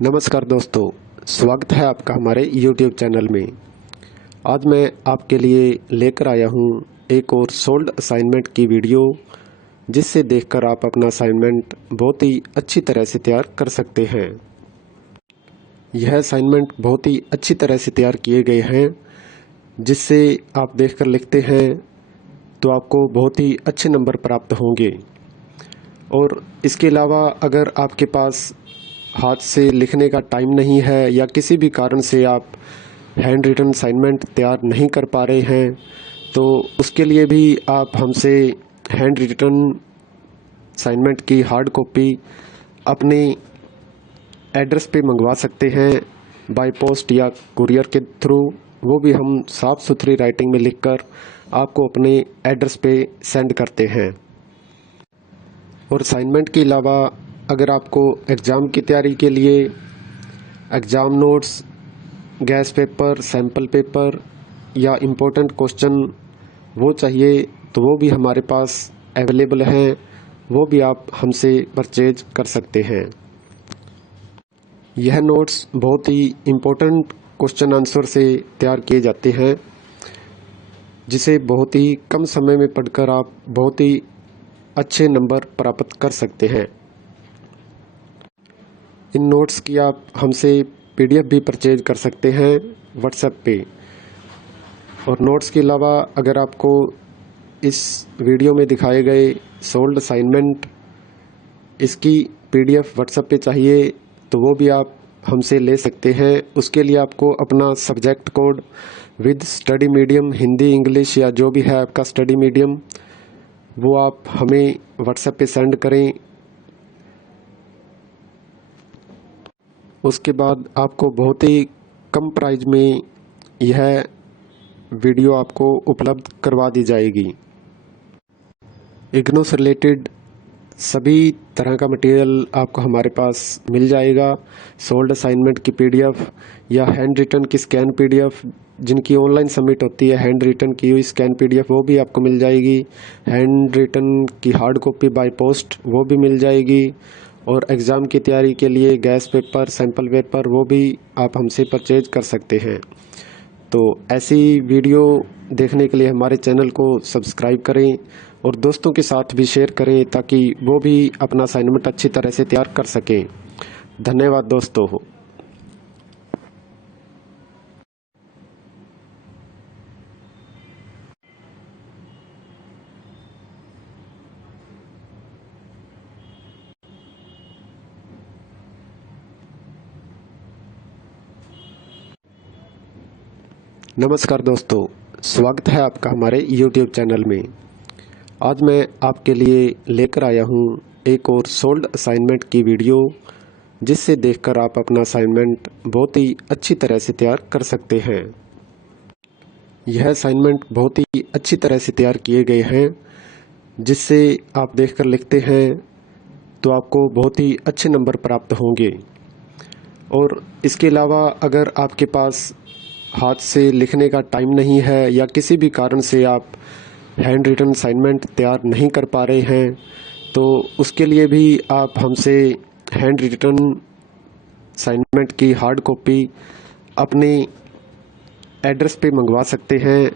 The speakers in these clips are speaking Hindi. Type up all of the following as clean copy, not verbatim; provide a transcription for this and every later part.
नमस्कार दोस्तों, स्वागत है आपका हमारे YouTube चैनल में। आज मैं आपके लिए लेकर आया हूँ एक और सोल्ड असाइनमेंट की वीडियो, जिससे देखकर आप अपना असाइनमेंट बहुत ही अच्छी तरह से तैयार कर सकते हैं। यह असाइनमेंट बहुत ही अच्छी तरह से तैयार किए गए हैं, जिससे आप देखकर लिखते हैं तो आपको बहुत ही अच्छे नंबर प्राप्त होंगे। और इसके अलावा अगर आपके पास हाथ से लिखने का टाइम नहीं है या किसी भी कारण से आप हैंड रिटन असाइनमेंट तैयार नहीं कर पा रहे हैं, तो उसके लिए भी आप हमसे हैंड रिटन असाइनमेंट की हार्ड कॉपी अपने एड्रेस पे मंगवा सकते हैं, बाय पोस्ट या कुरियर के थ्रू। वो भी हम साफ़ सुथरी राइटिंग में लिखकर आपको अपने एड्रेस पे सेंड करते हैं। और असाइनमेंट के अलावा अगर आपको एग्ज़ाम की तैयारी के लिए exam notes, gas paper, sample paper या इम्पोर्टेंट क्वेश्चन वो चाहिए, तो वो भी हमारे पास अवेलेबल हैं। वो भी आप हमसे परचेज कर सकते हैं। यह नोट्स बहुत ही इम्पोर्टेंट क्वेश्चन आंसर से तैयार किए जाते हैं, जिसे बहुत ही कम समय में पढ़कर आप बहुत ही अच्छे नंबर प्राप्त कर सकते हैं। इन नोट्स की आप हमसे PDF भी परचेज कर सकते हैं व्हाट्सएप पे। और नोट्स के अलावा अगर आपको इस वीडियो में दिखाए गए सोल्ड असाइनमेंट इसकी PDF व्हाट्सएप पे चाहिए, तो वो भी आप हमसे ले सकते हैं। उसके लिए आपको अपना subject code with study medium, Hindi, English या जो भी है आपका स्टडी मीडियम, वो आप हमें व्हाट्सएप पे सेंड करें। उसके बाद आपको बहुत ही कम प्राइस में यह वीडियो आपको उपलब्ध करवा दी जाएगी। इग्नू से रिलेटेड सभी तरह का मटेरियल आपको हमारे पास मिल जाएगा। सोल्ड असाइनमेंट की PDF या हैंड रिटन की स्कैन PDF, जिनकी ऑनलाइन सबमिट होती है, हैंड रिटन की हुई स्कैन PDF वो भी आपको मिल जाएगी। हैंड रिटन की हार्ड कॉपी बाय पोस्ट वो भी मिल जाएगी। और एग्ज़ाम की तैयारी के लिए गैस पेपर, सैम्पल पेपर वो भी आप हमसे परचेज कर सकते हैं। तो ऐसी वीडियो देखने के लिए हमारे चैनल को सब्सक्राइब करें और दोस्तों के साथ भी शेयर करें, ताकि वो भी अपना असाइनमेंट अच्छी तरह से तैयार कर सकें। धन्यवाद दोस्तों। नमस्कार दोस्तों, स्वागत है आपका हमारे YouTube चैनल में। आज मैं आपके लिए लेकर आया हूँ एक और सोल्ड असाइनमेंट की वीडियो, जिससे देखकर आप अपना असाइनमेंट बहुत ही अच्छी तरह से तैयार कर सकते हैं। यह असाइनमेंट बहुत ही अच्छी तरह से तैयार किए गए हैं, जिससे आप देखकर लिखते हैं तो आपको बहुत ही अच्छे नंबर प्राप्त होंगे। और इसके अलावा अगर आपके पास हाथ से लिखने का टाइम नहीं है या किसी भी कारण से आप हैंड रिटन असाइनमेंट तैयार नहीं कर पा रहे हैं, तो उसके लिए भी आप हमसे हैंड रिटन असाइनमेंट की हार्ड कॉपी अपने एड्रेस पे मंगवा सकते हैं,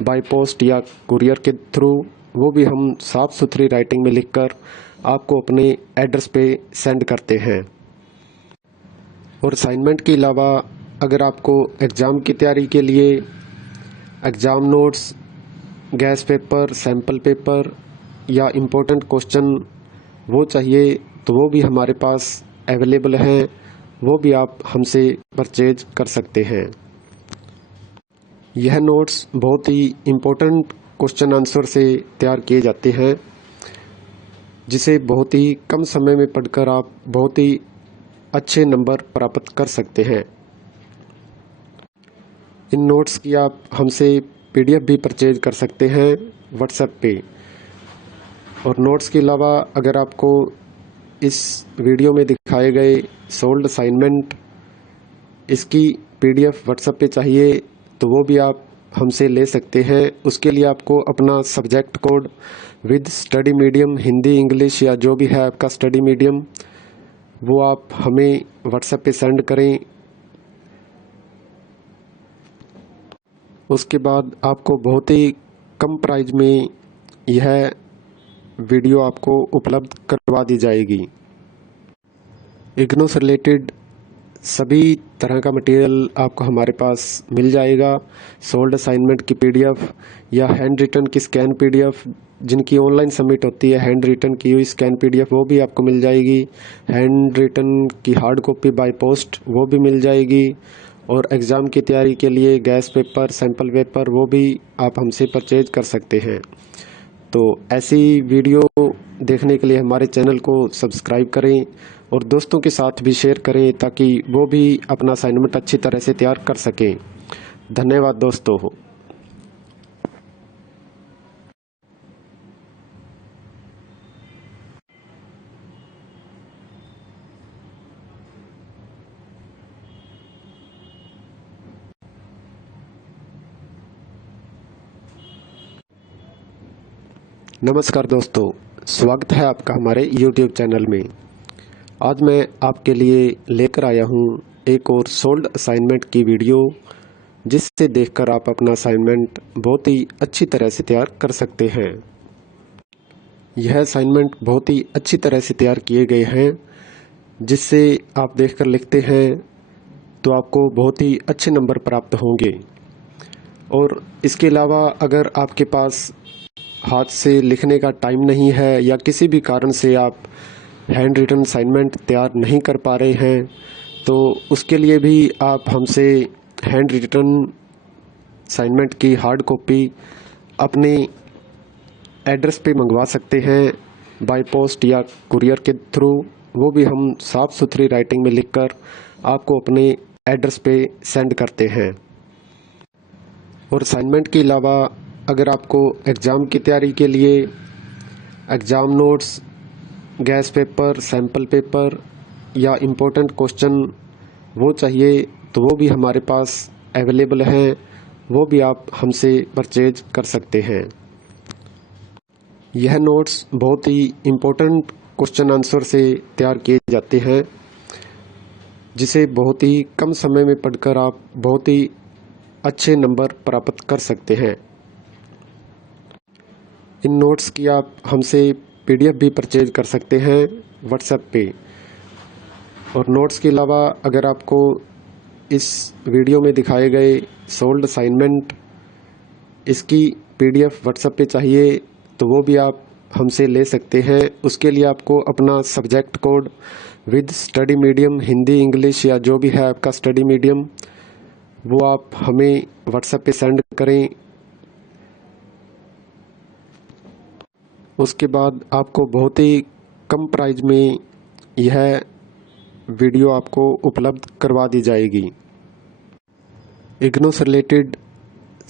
बाय पोस्ट या कुरियर के थ्रू। वो भी हम साफ़ सुथरी राइटिंग में लिखकर आपको अपने एड्रेस पे सेंड करते हैं। और असाइनमेंट के अलावा अगर आपको एग्ज़ाम की तैयारी के लिए exam notes, gas paper, sample paper या इम्पोर्टेंट क्वेश्चन वो चाहिए, तो वो भी हमारे पास अवेलेबल हैं। वो भी आप हमसे परचेज कर सकते हैं। यह नोट्स बहुत ही इम्पोर्टेंट क्वेश्चन आंसर से तैयार किए जाते हैं, जिसे बहुत ही कम समय में पढ़कर आप बहुत ही अच्छे नंबर प्राप्त कर सकते हैं। इन नोट्स की आप हमसे PDF भी परचेज कर सकते हैं व्हाट्सएप पे। और नोट्स के अलावा अगर आपको इस वीडियो में दिखाए गए सोल्ड असाइनमेंट इसकी PDF व्हाट्सएप पे चाहिए, तो वो भी आप हमसे ले सकते हैं। उसके लिए आपको अपना subject code with study medium, Hindi, English या जो भी है आपका स्टडी मीडियम, वो आप हमें व्हाट्सएप पे सेंड करें। उसके बाद आपको बहुत ही कम प्राइस में यह वीडियो आपको उपलब्ध करवा दी जाएगी। इग्नू से रिलेटेड सभी तरह का मटेरियल आपको हमारे पास मिल जाएगा। सोल्ड असाइनमेंट की पीडीएफ या हैंड रिटन की स्कैन पीडीएफ, जिनकी ऑनलाइन सबमिट होती है, हैंड रिटन की हुई स्कैन पीडीएफ वो भी आपको मिल जाएगी। हैंड रिटन की हार्ड कॉपी बाय पोस्ट वो भी मिल जाएगी। और एग्ज़ाम की तैयारी के लिए गैस पेपर, सैम्पल पेपर वो भी आप हमसे परचेज कर सकते हैं। तो ऐसी वीडियो देखने के लिए हमारे चैनल को सब्सक्राइब करें और दोस्तों के साथ भी शेयर करें ताकि वो भी अपना असाइनमेंट अच्छी तरह से तैयार कर सकें। धन्यवाद दोस्तों। नमस्कार दोस्तों, स्वागत है आपका हमारे YouTube चैनल में। आज मैं आपके लिए लेकर आया हूँ एक और सोल्ड असाइनमेंट की वीडियो, जिससे देखकर आप अपना असाइनमेंट बहुत ही अच्छी तरह से तैयार कर सकते हैं। यह असाइनमेंट बहुत ही अच्छी तरह से तैयार किए गए हैं, जिससे आप देखकर लिखते हैं तो आपको बहुत ही अच्छे नंबर प्राप्त होंगे। और इसके अलावा अगर आपके पास हाथ से लिखने का टाइम नहीं है या किसी भी कारण से आप हैंड रिटन असाइनमेंट तैयार नहीं कर पा रहे हैं, तो उसके लिए भी आप हमसे हैंड रिटन असाइनमेंट की हार्ड कॉपी अपने एड्रेस पे मंगवा सकते हैं, बाय पोस्ट या कुरियर के थ्रू। वो भी हम साफ़ सुथरी राइटिंग में लिखकर आपको अपने एड्रेस पे सेंड करते हैं। और असाइनमेंट के अलावा अगर आपको एग्ज़ाम की तैयारी के लिए exam notes, gas paper, sample paper या इम्पोर्टेंट क्वेश्चन वो चाहिए, तो वो भी हमारे पास अवेलेबल हैं। वो भी आप हमसे परचेज कर सकते हैं। यह नोट्स बहुत ही इम्पोर्टेंट क्वेश्चन आंसर से तैयार किए जाते हैं, जिसे बहुत ही कम समय में पढ़कर आप बहुत ही अच्छे नंबर प्राप्त कर सकते हैं। इन नोट्स की आप हमसे पीडीएफ भी परचेज कर सकते हैं व्हाट्सएप पे। और नोट्स के अलावा अगर आपको इस वीडियो में दिखाए गए सोल्ड असाइनमेंट इसकी पीडीएफ व्हाट्सएप पे चाहिए, तो वो भी आप हमसे ले सकते हैं। उसके लिए आपको अपना subject code with study medium, Hindi, English या जो भी है आपका स्टडी मीडियम, वो आप हमें व्हाट्सएप पे सेंड करें। उसके बाद आपको बहुत ही कम प्राइस में यह वीडियो आपको उपलब्ध करवा दी जाएगी। इग्नू से रिलेटेड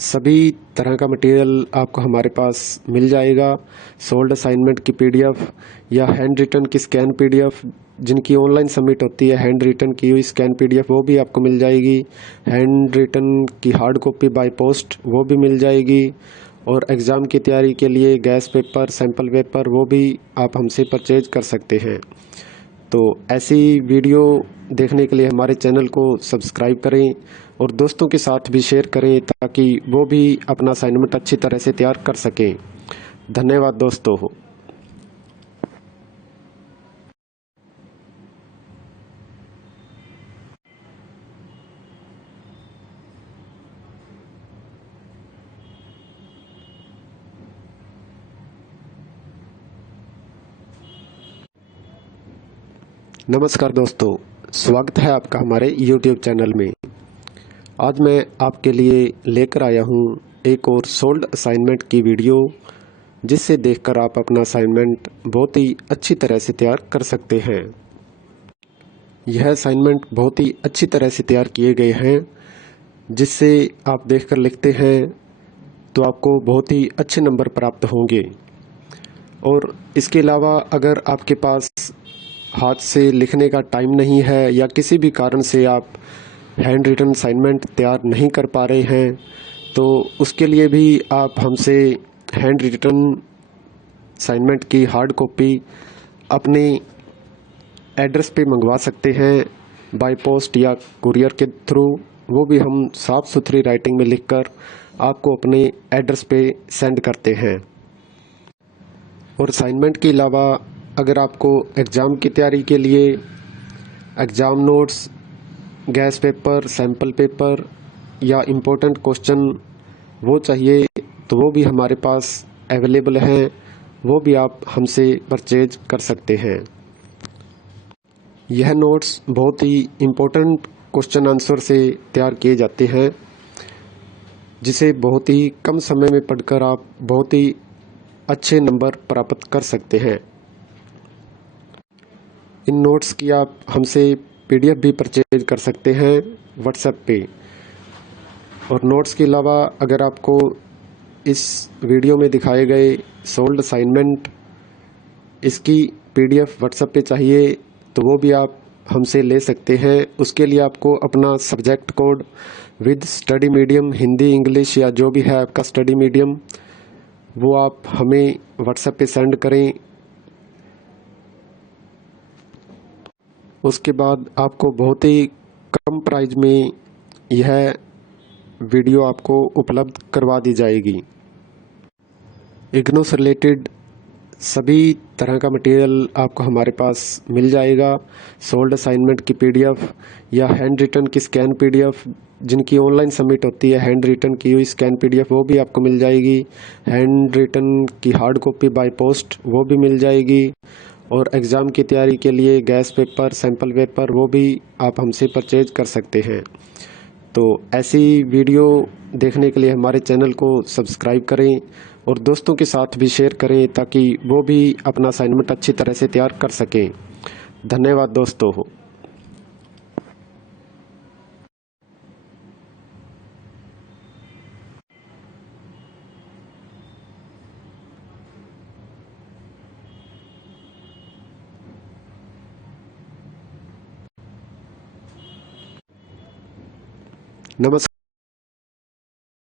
सभी तरह का मटेरियल आपको हमारे पास मिल जाएगा। सोल्ड असाइनमेंट की पीडीएफ या हैंड रिटन की स्कैन पीडीएफ, जिनकी ऑनलाइन सबमिट होती है, हैंड रिटन की हुई स्कैन पीडीएफ वो भी आपको मिल जाएगी। हैंड रिटन की हार्ड कॉपी बाय पोस्ट वो भी मिल जाएगी। और एग्ज़ाम की तैयारी के लिए गैस पेपर, सैम्पल पेपर वो भी आप हमसे परचेज कर सकते हैं। तो ऐसी वीडियो देखने के लिए हमारे चैनल को सब्सक्राइब करें और दोस्तों के साथ भी शेयर करें ताकि वो भी अपना असाइनमेंट अच्छी तरह से तैयार कर सकें। धन्यवाद दोस्तों। नमस्कार दोस्तों, स्वागत है आपका हमारे YouTube चैनल में। आज मैं आपके लिए लेकर आया हूँ एक और सोल्ड असाइनमेंट की वीडियो, जिससे देखकर आप अपना असाइनमेंट बहुत ही अच्छी तरह से तैयार कर सकते हैं। यह असाइनमेंट बहुत ही अच्छी तरह से तैयार किए गए हैं, जिससे आप देखकर लिखते हैं तो आपको बहुत ही अच्छे नंबर प्राप्त होंगे। और इसके अलावा अगर आपके पास हाथ से लिखने का टाइम नहीं है या किसी भी कारण से आप हैंड रिटन असाइनमेंट तैयार नहीं कर पा रहे हैं, तो उसके लिए भी आप हमसे हैंड रिटन असाइनमेंट की हार्ड कॉपी अपने एड्रेस पे मंगवा सकते हैं बाय पोस्ट या कुरियर के थ्रू, वो भी हम साफ़ सुथरी राइटिंग में लिखकर आपको अपने एड्रेस पे सेंड करते हैं। और असाइनमेंट के अलावा अगर आपको एग्ज़ाम की तैयारी के लिए exam notes, gas paper, sample paper या इम्पोर्टेंट क्वेश्चन वो चाहिए तो वो भी हमारे पास अवेलेबल हैं, वो भी आप हमसे परचेज कर सकते हैं। यह नोट्स बहुत ही इम्पोर्टेंट क्वेश्चन आंसर से तैयार किए जाते हैं, जिसे बहुत ही कम समय में पढ़कर आप बहुत ही अच्छे नंबर प्राप्त कर सकते हैं। इन नोट्स की आप हमसे PDF भी परचेज कर सकते हैं व्हाट्सएप पे। और नोट्स के अलावा अगर आपको इस वीडियो में दिखाए गए सोल्ड असाइनमेंट इसकी PDF व्हाट्सएप पे चाहिए तो वो भी आप हमसे ले सकते हैं। उसके लिए आपको अपना subject code with study medium, Hindi, English या जो भी है आपका स्टडी मीडियम, वो आप हमें व्हाट्सएप पे सेंड करें। उसके बाद आपको बहुत ही कम प्राइस में यह वीडियो आपको उपलब्ध करवा दी जाएगी। इग्नू से रिलेटेड सभी तरह का मटेरियल आपको हमारे पास मिल जाएगा। सोल्ड असाइनमेंट की PDF या हैंड रिटन की स्कैन PDF, जिनकी ऑनलाइन सबमिट होती है हैंड रिटन की हुई स्कैन PDF, वो भी आपको मिल जाएगी। हैंड रिटन की हार्ड कॉपी बाय पोस्ट वो भी मिल जाएगी। और एग्ज़ाम की तैयारी के लिए गैस पेपर, सैम्पल पेपर वो भी आप हमसे परचेज कर सकते हैं। तो ऐसी वीडियो देखने के लिए हमारे चैनल को सब्सक्राइब करें और दोस्तों के साथ भी शेयर करें ताकि वो भी अपना असाइनमेंट अच्छी तरह से तैयार कर सकें। धन्यवाद दोस्तों। नमस्कार।